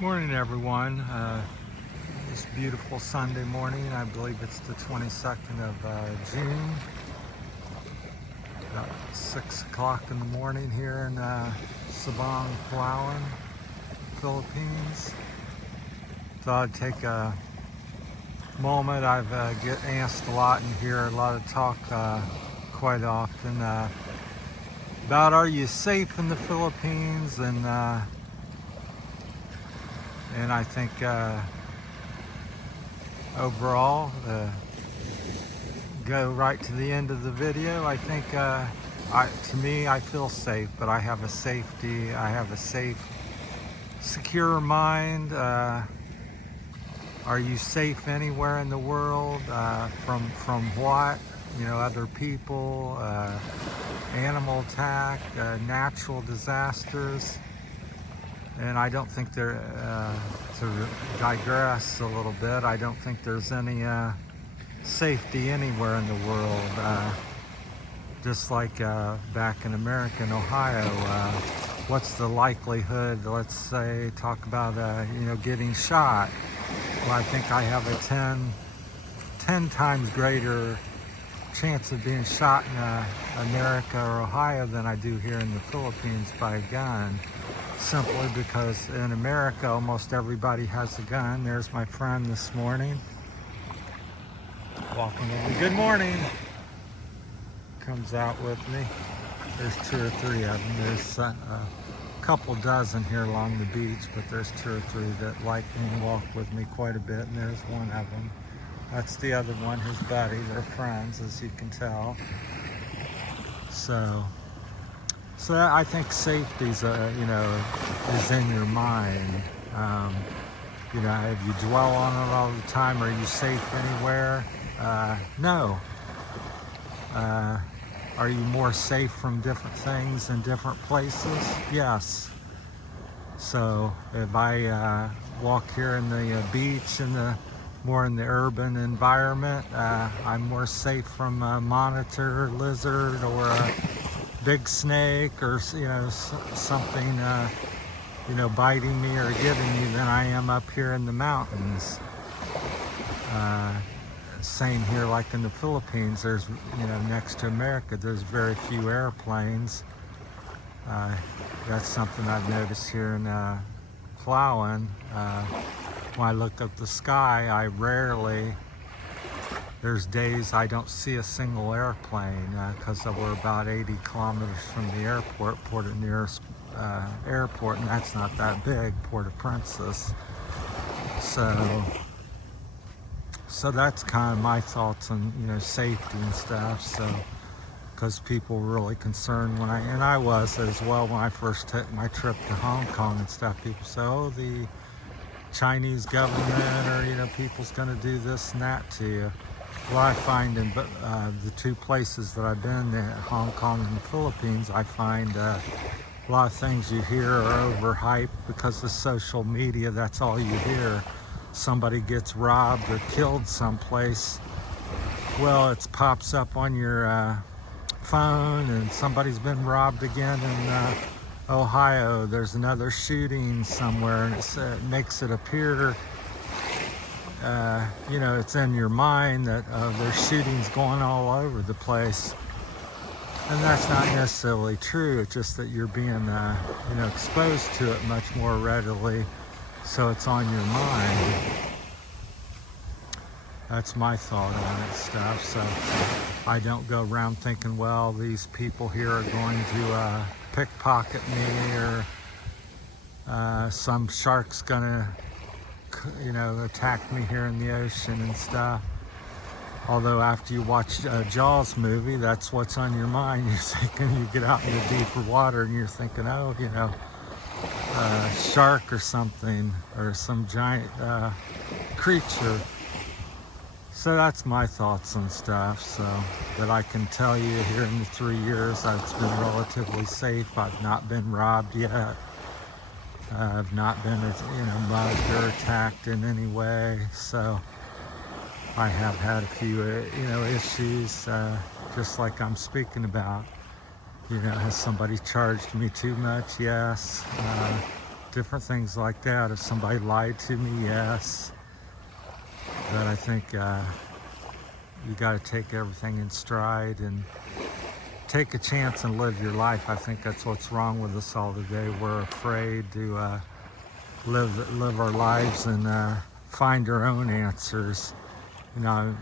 Morning, everyone. This beautiful Sunday morning. I believe it's the 22nd of June. About 6 o'clock in the morning here in Sabang, Palawan, Philippines. Thought I'd take a moment. I've get asked a lot and hear a lot of talk quite often about are you safe in the Philippines, and I think overall, go right to the end of the video. I think to me, I feel safe, but I have a safe, secure mind. Are you safe anywhere in the world? From what? Other people, animal attack, natural disasters. And I don't think to digress a little bit, I don't think there's any safety anywhere in the world. Just like back in America, in Ohio, what's the likelihood, let's say, talk about, getting shot? Well, I think I have a 10 times greater chance of being shot in America or Ohio than I do here in the Philippines by a gun. Simply because in America, almost everybody has a gun. There's my friend this morning. Walking with me. Good morning. Comes out with me. There's 2 or 3 of them. There's a couple dozen here along the beach, but there's 2 or 3 that like me and walk with me quite a bit, and there's one of them. That's the other one, his buddy. They're friends, as you can tell. So I think safety's, is in your mind. If you dwell on it all the time, are you safe anywhere? No. Are you more safe from different things in different places? Yes. So if I walk here in the beach more in the urban environment, I'm more safe from a monitor, lizard, or a big snake, or something biting me or getting me than I am up here in the mountains. Same here, like in the Philippines. There's next to America, there's very few airplanes. That's something I've noticed here in Palawan. When I look up the sky, there's days I don't see a single airplane because we're about 80 kilometers from the airport, nearest airport, and that's not that big, Port-au-Prince. So that's kind of my thoughts on safety and stuff. So because people were really concerned and I was as well when I first took my trip to Hong Kong and stuff. People say, oh, the Chinese government or people's going to do this and that to you. Well, I find in the 2 places that I've been, Hong Kong and the Philippines, I find a lot of things you hear are overhyped because of social media. That's all you hear. Somebody gets robbed or killed someplace. Well, it pops up on your phone, and somebody's been robbed again in Ohio. There's another shooting somewhere, and it makes it appear it's in your mind that there's shootings going all over the place, and that's not necessarily true. It's just that you're being exposed to it much more readily, so it's on your mind. That's my thought on it stuff. So I don't go around thinking, well, these people here are going to pickpocket me, or some shark's gonna attack me here in the ocean and stuff. Although after you watch a Jaws movie, that's what's on your mind. You're thinking, you get out in the deeper water and you're thinking, oh, shark or something, or some giant creature. So that's my thoughts on stuff. So that I can tell you here in the 3 years, it's been relatively safe. I've not been robbed yet. I've not been, mugged or attacked in any way. So I have had a few, issues, just like I'm speaking about. Has somebody charged me too much? Yes. different things like that. If somebody lied to me, yes. But I think you got to take everything in stride and take a chance and live your life. I think that's what's wrong with us all today. We're afraid to live our lives and find our own answers. You know,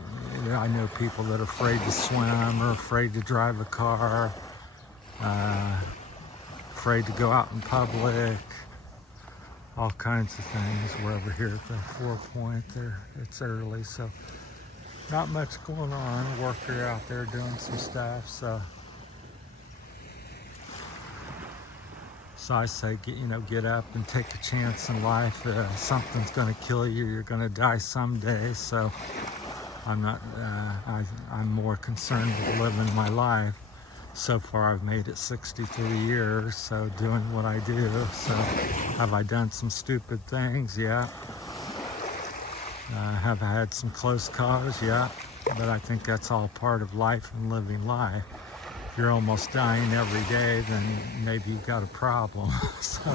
I know people that are afraid to swim or afraid to drive a car, afraid to go out in public, all kinds of things. We're over here at the 4 Point there. It's early, so not much going on. Worker out there doing some stuff, so I say, get up and take a chance in life. Something's going to kill you. You're going to die someday. So I'm not. I'm more concerned with living my life. So far, I've made it 63 years. So doing what I do. So have I done some stupid things? Yeah. Have I had some close calls? Yeah. But I think that's all part of life and living life. You're almost dying every day, then maybe you've got a problem. So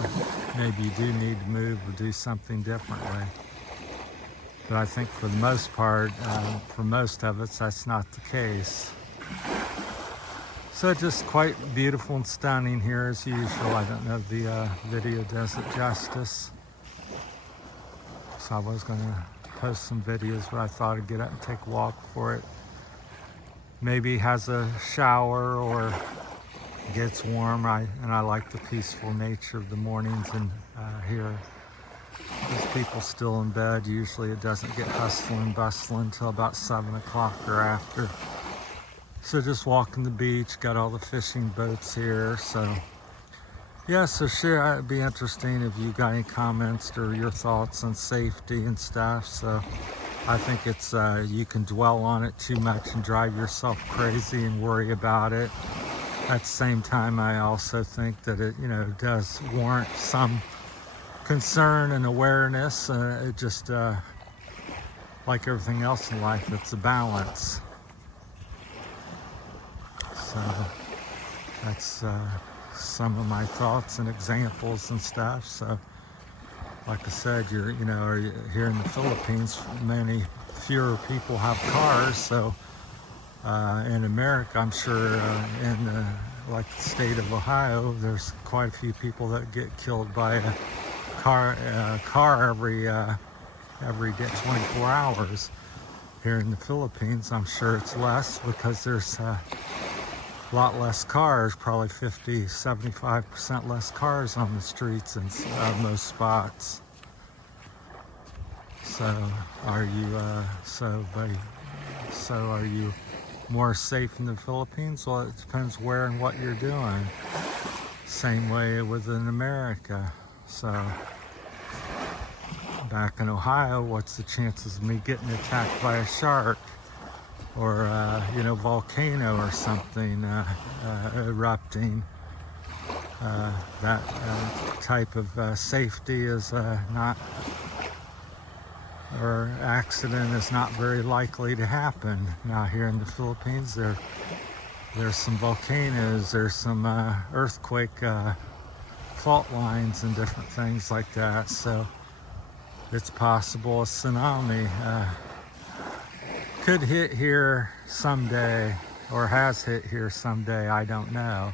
maybe you do need to move or do something differently. But I think for the most part, for most of us, that's not the case. So just quite beautiful and stunning here as usual. I don't know if the video does it justice. So I was gonna post some videos, but I thought I'd get out and take a walk for it. Maybe has a shower or gets warm. And I like the peaceful nature of the mornings and here. There's people still in bed. Usually it doesn't get hustling and bustling until about 7 o'clock or after. So just walking the beach, got all the fishing boats here. So yeah, so sure, it'd be interesting if you got any comments or your thoughts on safety and stuff. So I think it's you can dwell on it too much and drive yourself crazy and worry about it. At the same time, I also think that it does warrant some concern and awareness. It just like everything else in life, it's a balance. So that's some of my thoughts and examples and stuff. So like I said, you're here in the Philippines, many fewer people have cars. So in America, I'm sure in like the state of Ohio, there's quite a few people that get killed by a car every day, 24 hours. Here in the Philippines, I'm sure it's less because there's a lot less cars, probably 50-75% less cars on the streets in most spots. So are you are you more safe in the Philippines? Well, it depends where and what you're doing. Same way within America. So back in Ohio, what's the chances of me getting attacked by a shark or volcano or something erupting? That type of safety is not, or accident is not very likely to happen. Now here in the Philippines, there's some volcanoes, there's some earthquake fault lines and different things like that. So it's possible a tsunami could hit here someday, or has hit here someday. I don't know.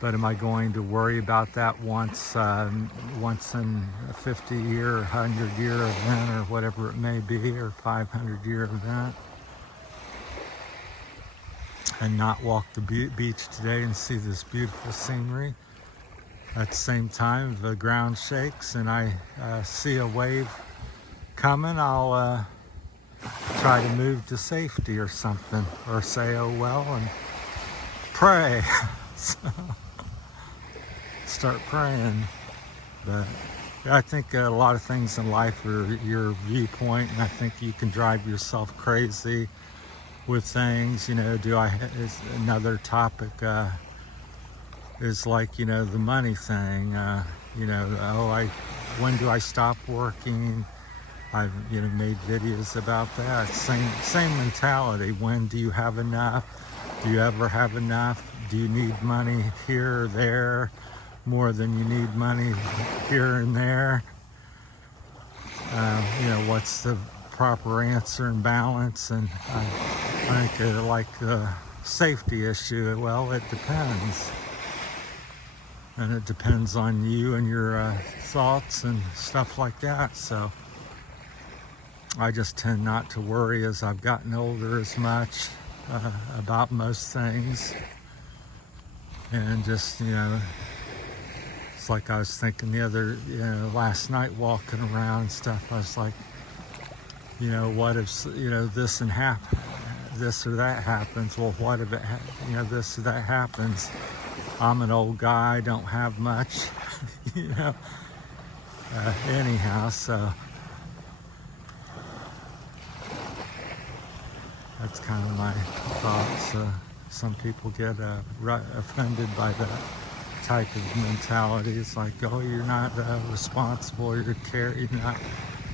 But am I going to worry about that once in a 50-year or 100-year event or whatever it may be, or 500-year event, and not walk the beach today and see this beautiful scenery? At the same time, if the ground shakes and I see a wave coming, I'll try to move to safety or something, or say, oh well, and pray. So, start praying. But I think a lot of things in life are your viewpoint, and I think you can drive yourself crazy with things. Is another topic is like the money thing. When do I stop working? I've made videos about that. Same mentality. When do you have enough? Do you ever have enough? Do you need money here or there? more than you need money here and there. You know, what's the proper answer and balance? And I think like the safety issue, well, it depends. And it depends on you and your thoughts and stuff like that. So I just tend not to worry as I've gotten older as much about most things. And just, you know, it's like I was thinking the other, you know, last night walking around and stuff, I was like, you know, what if, you know, this or that happens? Well, what if it, you know, this or that happens? I'm an old guy, don't have much, you know, anyhow, so that's kind of my thoughts. Some people get offended by that type of mentality. It's like, oh, you're not responsible, you're not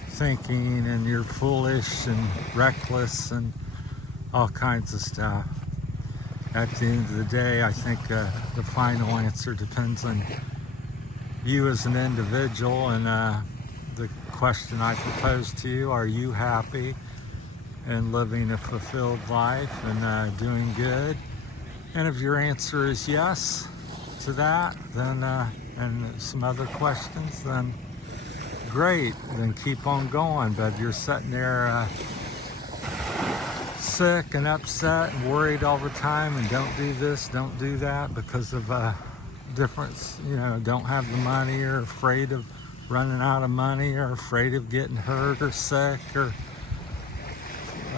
thinking, and you're foolish and reckless and all kinds of stuff. At the end of the day, I think the final answer depends on you as an individual, and the question I propose to you: are you happy and living a fulfilled life and doing good? And if your answer is yes to that, then and some other questions, then great, then keep on going. But if you're sitting there sick and upset and worried all the time and don't do this, don't do that because of difference, you know, don't have the money, or afraid of running out of money, or afraid of getting hurt or sick, or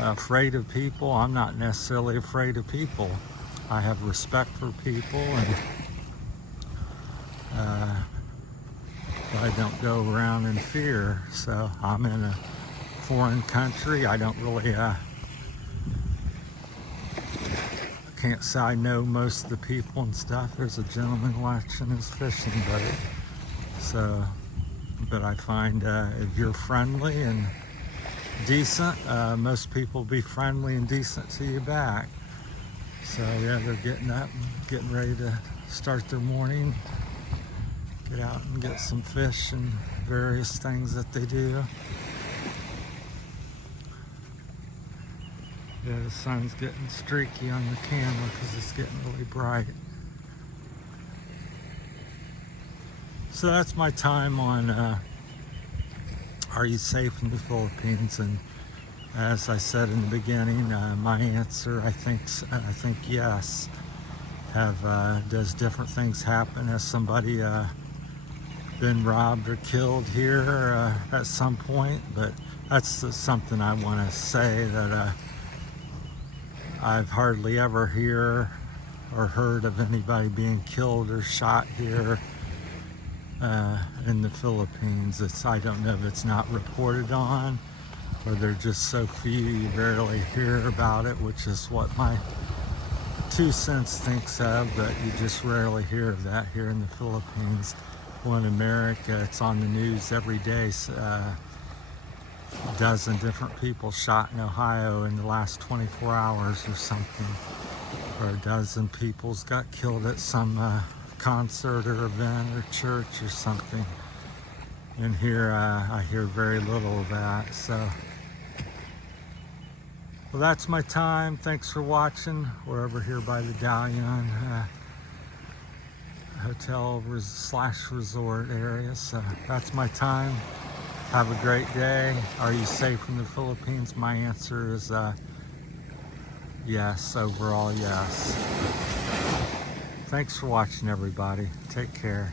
afraid of people. I'm not necessarily afraid of people. I have respect for people, and I don't go around in fear. So I'm in a foreign country. I don't really can't say I know most of the people and stuff. There's a gentleman watching his fishing boat. So, but I find if you're friendly and decent, most people be friendly and decent to you back. So yeah, they're getting up and getting ready to start their morning, get out and get some fish and various things that they do. Yeah, the sun's getting streaky on the camera because it's getting really bright. So that's my time on are you safe in the Philippines? And as I said in the beginning, my answer, I think yes. Does different things happen? Has somebody been robbed or killed here at some point? But that's something I want to say, that I've hardly ever heard of anybody being killed or shot here in the Philippines. I don't know if it's not reported on, or they're just so few you rarely hear about it, which is what my 2 cents thinks of, but you just rarely hear of that here in the Philippines. Well, in America, it's on the news every day. A dozen different people shot in Ohio in the last 24 hours or something, or a dozen people's got killed at some concert or event or church or something. And here I hear very little of that. So, well, that's my time. Thanks for watching. We're over here by the Dalian Hotel / resort area. So that's my time. Have a great day. Are you safe in the Philippines? My answer is yes, overall yes. Thanks for watching, everybody. Take care.